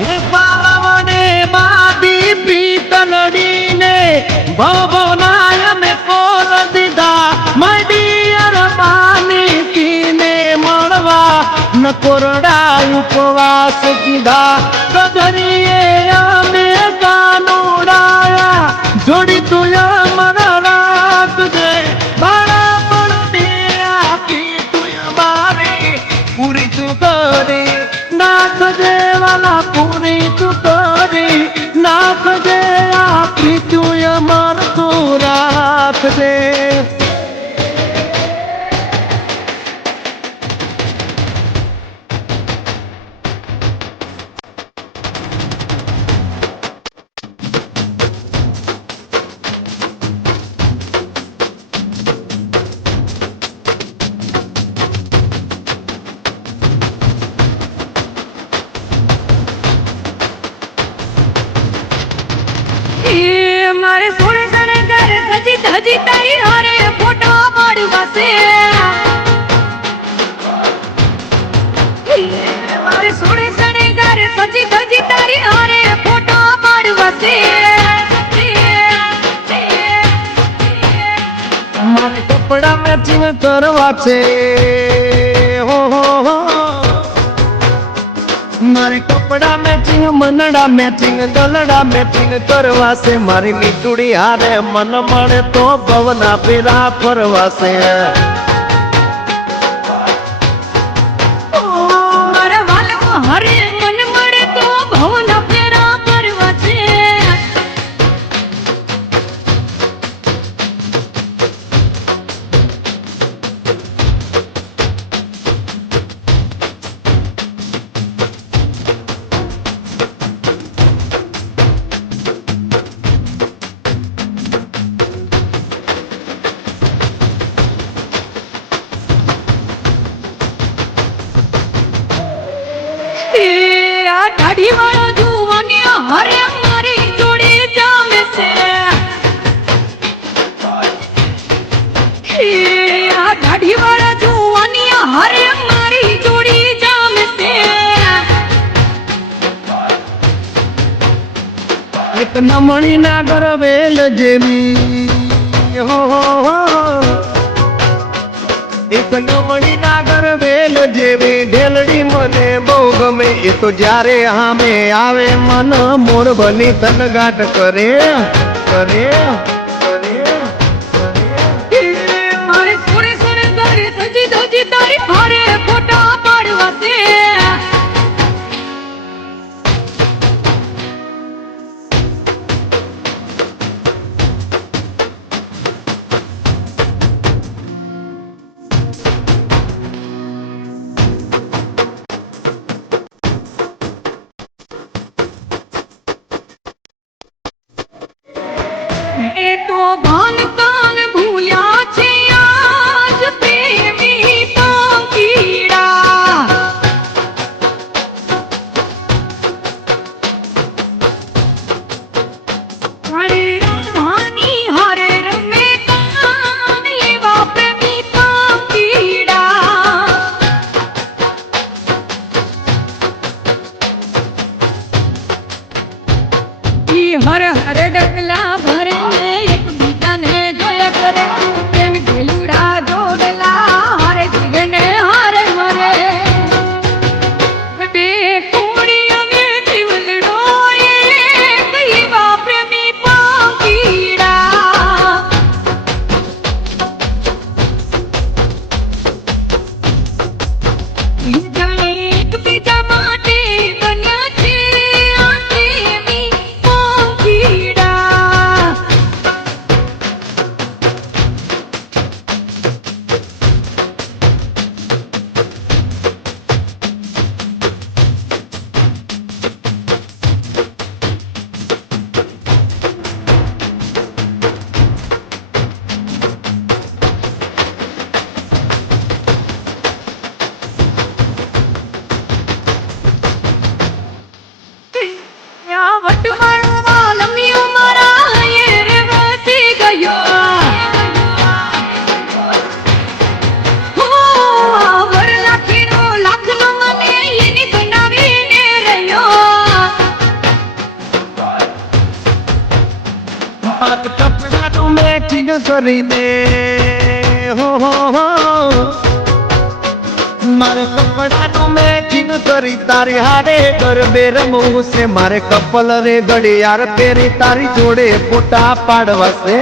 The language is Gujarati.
હે પાવને બાદી પીતલડીને ભવનાય મે કોલ દીધા મડિયર પાણી પીને મળવા ન કોરડા ઉપવાસ કીધા કધરીએ અમે કાનુડાયા જોડી તું અમર રાખજે બાળા પણ આપી તું મારી પૂરી તું કરી નાખજે વાલા પૂરી તું કરી નાખજે આપી તું અમર તું રાખજે મારે સોળે સણે ઘર સજી ધજી તારી હારે ફોટો પાડવા છે મારે સોળે સણે ઘર સજી ધજી તારી હારે ફોટો પાડવા છે મારે કપડા મેચિંગ કરવા છે હો હો હો મારે કપડા મેચિંગ મનડા મેચિંગ દલડા મેચિંગ કરવા છે મારી મીઠુડી હારે મન મળે તો ભવના પેરા ફરવા છે મારા વાલકો હરે મન મળે તો ભવના ફેરા કરવા છે આ ઢાઢી વાળો જુવાનિયા હરે મારી જોડી જામે છે આ ઢાઢી વાળા જુવાનિયા હરે મારી જોડી જામે છે એક નમણી ના ગરવેલ જેવી હો હો હો એક નમણી ના ગરવેલ જેવી ઢેલડી મને બહુ ગમે એ તો જ્યારે સામે આવે મન મોર બની તનગાટ કરે કરે મારે સોરે સોરે તારી સજી ધજી તારી હારે ફોટા પાડવા છે કરીને હો મારે કપડાનું મેચિંગ કરી તારી હારે ગરબે રમવું છે મારે કપલ રે ઘડિયાળ પહેરી તારી જોડે ફોટા પાડવા છે